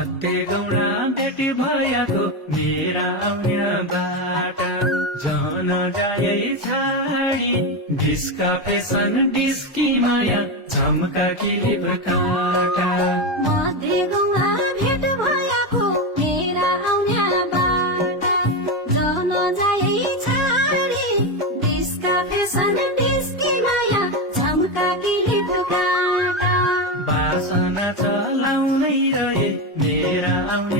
मध्य गौडा भेट भएको मेरा आउने बाटा जन जाए छाडी डिस्का फेसन डिस्की माया झम्का किलिप काटा मध्य गौडा भेट भएको मेरा आउने बाटा जन जाए छाडी डिस्का फेसन डिस्की माया झम्का किलिप काटा बासना चलाउनै रहे मेरा आउने